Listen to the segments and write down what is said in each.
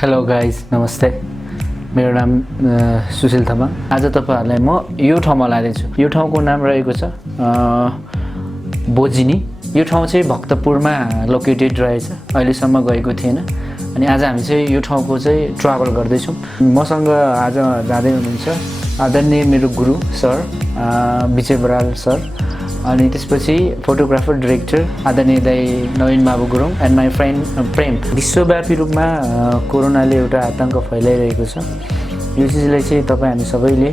hello guys नमस्ते मेरो नाम सुशील थापा आज तपाईहरुलाई म यो ठाउँमा लादैछु यो ठाउँको नाम रहेको छ बोजिनी यो ठाउँ चाहिँ भक्तपुरमा लोकेटेड रहेछ अहिलेसम्म गएको थिएन अनि आज हामी चाहिँ यो ठाउँको चाहिँ ट्राभल गर्दै छौं मसँग आज जादै हुनुहुन्छ आदरणीय मेरो गुरु सर विजय बराल सर अनि त्यसपछि फोटोग्राफर डाइरेक्टर आदरणीय दाइ नवीन बाबु गुरुङ एन्ड माई फ्रेन्ड प्रेम विश्वव्यापी रूपमा कोरोनाले एउटा आतंक फैलाइरहेको छ यो चिजलाई चाहिँ तपाई हामी सबैले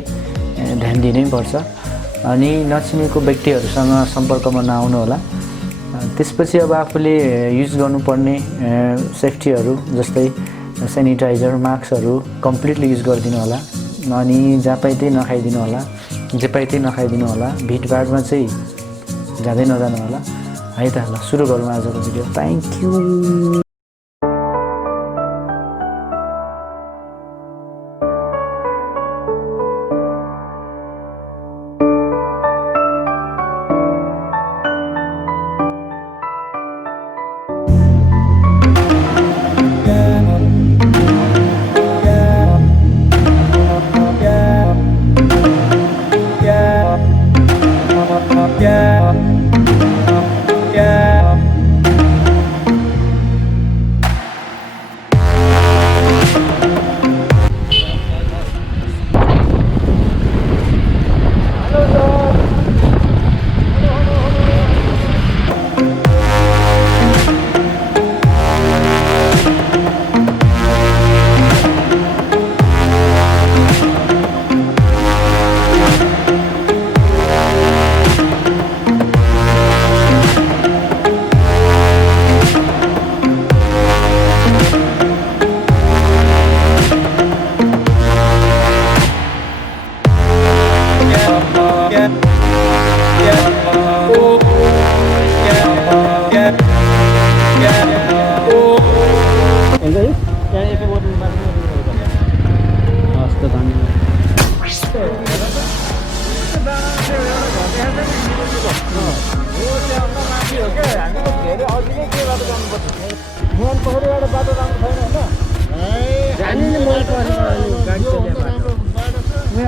ध्यान दिनै पर्छ अनि नचिनेको व्यक्तिहरुसँग सम्पर्कमा नआउनु होला त्यसपछि अब आफूले युज गर्नुपर्ने सेफ्टीहरु जस्तै स्यानिटाइजर मास्कहरु कम्प्लिटली युज गरिदिनु होला अनि जापाइतै नखाइदिनु होला जेपाइतै नखाइदिनु होला भिडभाडमा चाहिँ जाँदै नजानु होला है त ल सुरु गरौँ आजको भिडियो थ्यांक यू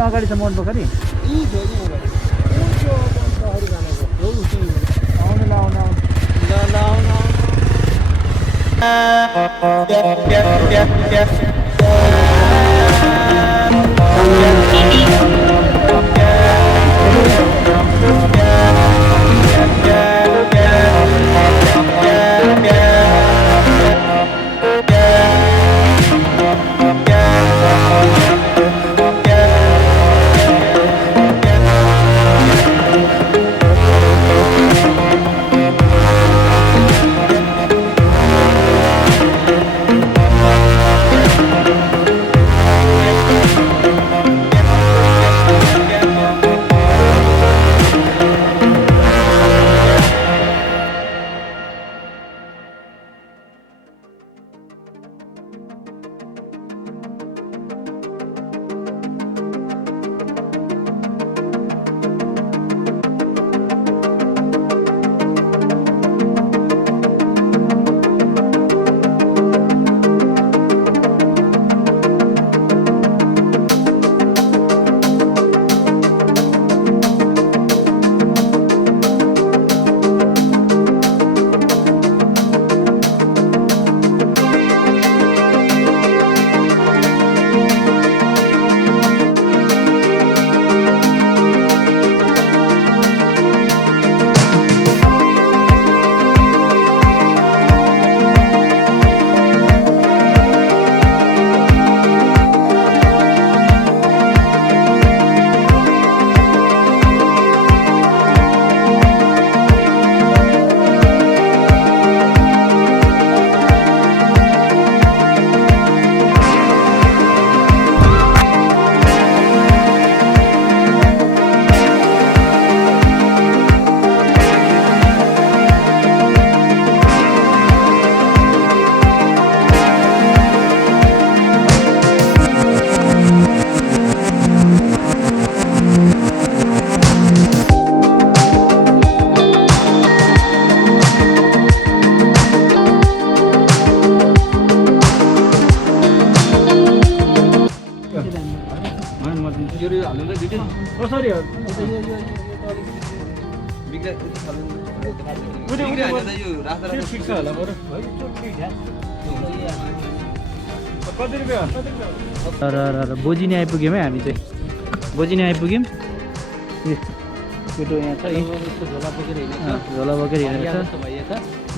अगाडि छ मन पोखरी बोजिनी आइपुग्यौँ है हामी चाहिँ बोजिनी आइपुग्यौँ केटो यहाँ छ झोला बोकेर हिँडेको छ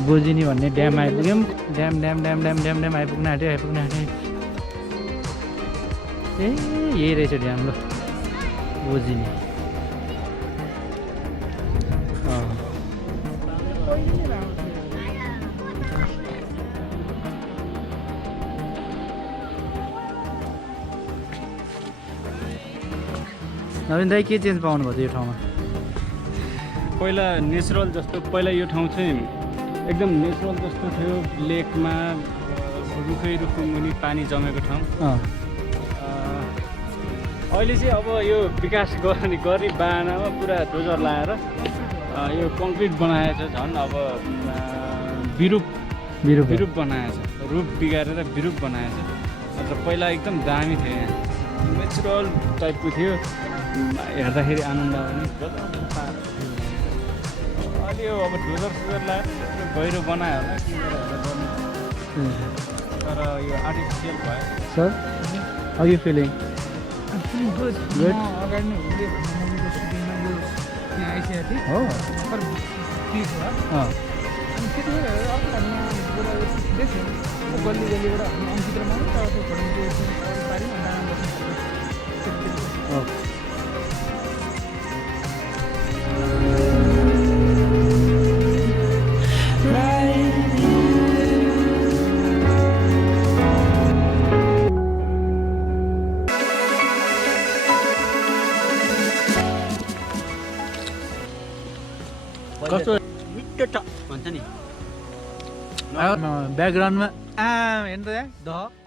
बोजिनी भन्ने ड्याम आइपुग्यौँ ड्याम आइपुग्न आँट्यो ए यही रहेछ ड्याम ल बोजिनी नवीन दाइ के चेन्ज पाउनु भयो यो ठाउँमा पहिला नेचुरल जस्तो पहिला यो ठाउँ चाहिँ एकदम नेचुरल जस्तो थियो लेकमा रुखै मुनि पानी जमेको ठाउँ अहिले चाहिँ अब यो विकास गर्ने बाहनामा पुरा डोजर लाएर यो कङ्क्रिट बनाएछ झन् अब विरूप बनाएछ रूप बिगारेर विरूप बनाएछ अन्त पहिला एकदम दामी थियो यहाँ नेचुरल टाइपको थियो हेर्दाखेरि आनन्द आउने अलि यो अब डोजर लाएर गहिरो बनायो होला तर यो आर्टिफिसियल भयो sir how you feeling good अगाडि नै हुँदै मुभीको सुटिङमा यो यहाँ आइसकेको थिएँ हो भर्खर पिक भयो अनि त्यतिखेर अर्को हामी यहाँबाट देख्यौँ गल्ली गल्लीबाट हामी अङ्कित्रमा तर त्यो फोटो पाऱ्यौँ अन्त कस्तो मिठो छ भन्छ नि ब्याकग्राउन्डमा हेर्नु त यहाँ दह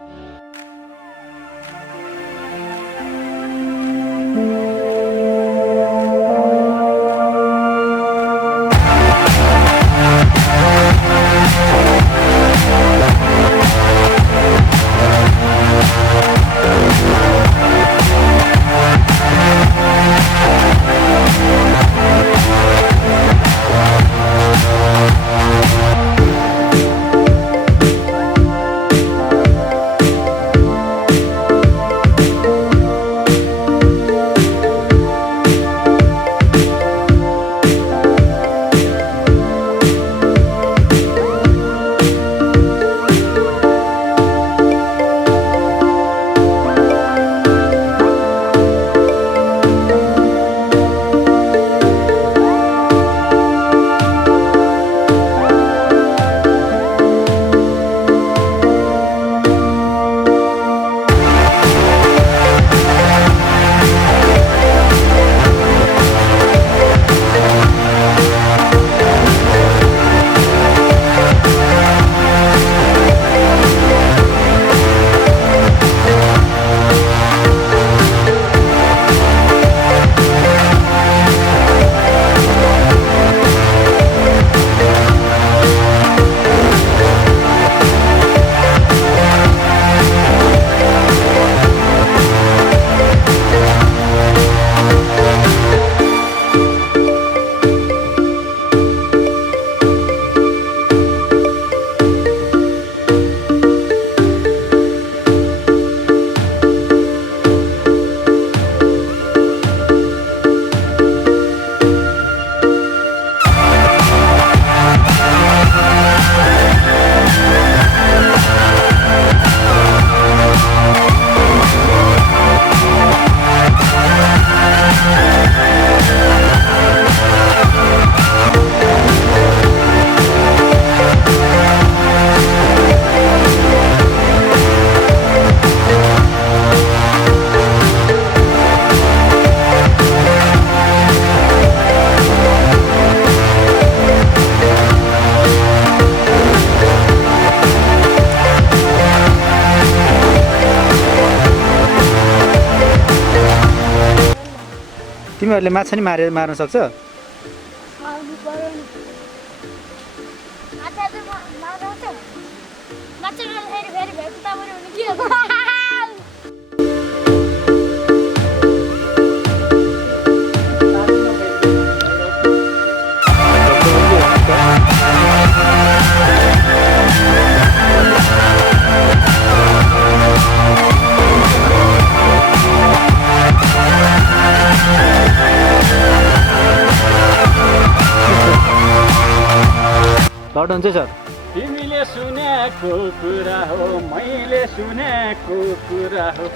तिमीहरूले माछा नि मार्न सक्छ हटाउनु चाहिँ सर तिमीले सुनेको कुरा हो मैले सुनेको कुरा हो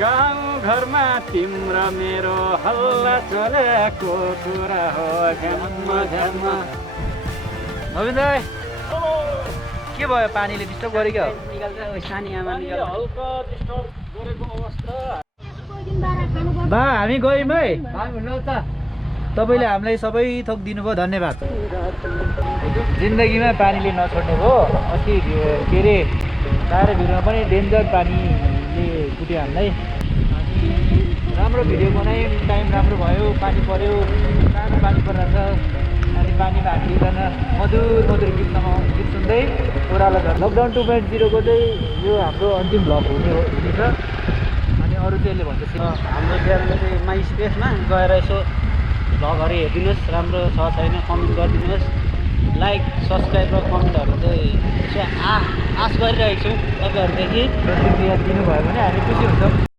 गाउँ घरमा तिम्रो मेरो हल्ला चलेको कुरा हो झ्याम्म झ्याम्म नवीन दाइ के भयो पानीले डिस्टर्ब गर्यो क्या हल्का डिस्टर्ब गरेको अवस्था बा हामी गयौँ है तपाईँले हामीलाई सबै थोक दिनुभयो धन्यवाद जिन्दगीमा पानीले नछोड्ने भयो अस्ति के अरे टाढो भिडियोमा पनि डेन्जर पानीले कुट्यो हामीलाई अनि राम्रो भिडियो बनायौँ टाइम राम्रो भयो पानी पऱ्यो सानो पानी परिरहेछ अनि पानीमा हालिँदैन मधुर मधुर गीत सुन्दै ओह्रालो घर लकडाउन 2.0 को चाहिँ यो हाम्रो अन्तिम भ्लग हुनेछ अनि अरू चाहिँ यसले भन्छ हाम्रो च्यानलमा चाहिँ माई स्पेसमा गएर यसो भ्लगहरू हेरिदिनुहोस् राम्रो छ छैन कमेन्ट गरिदिनुहोस् लाइक सब्सक्राइब र कमेन्टहरू चाहिँ यसो आश गरिरहेको छौँ तपाईँहरूदेखि प्रतिक्रिया दिनुभयो भने हामी खुसी हुन्छौँ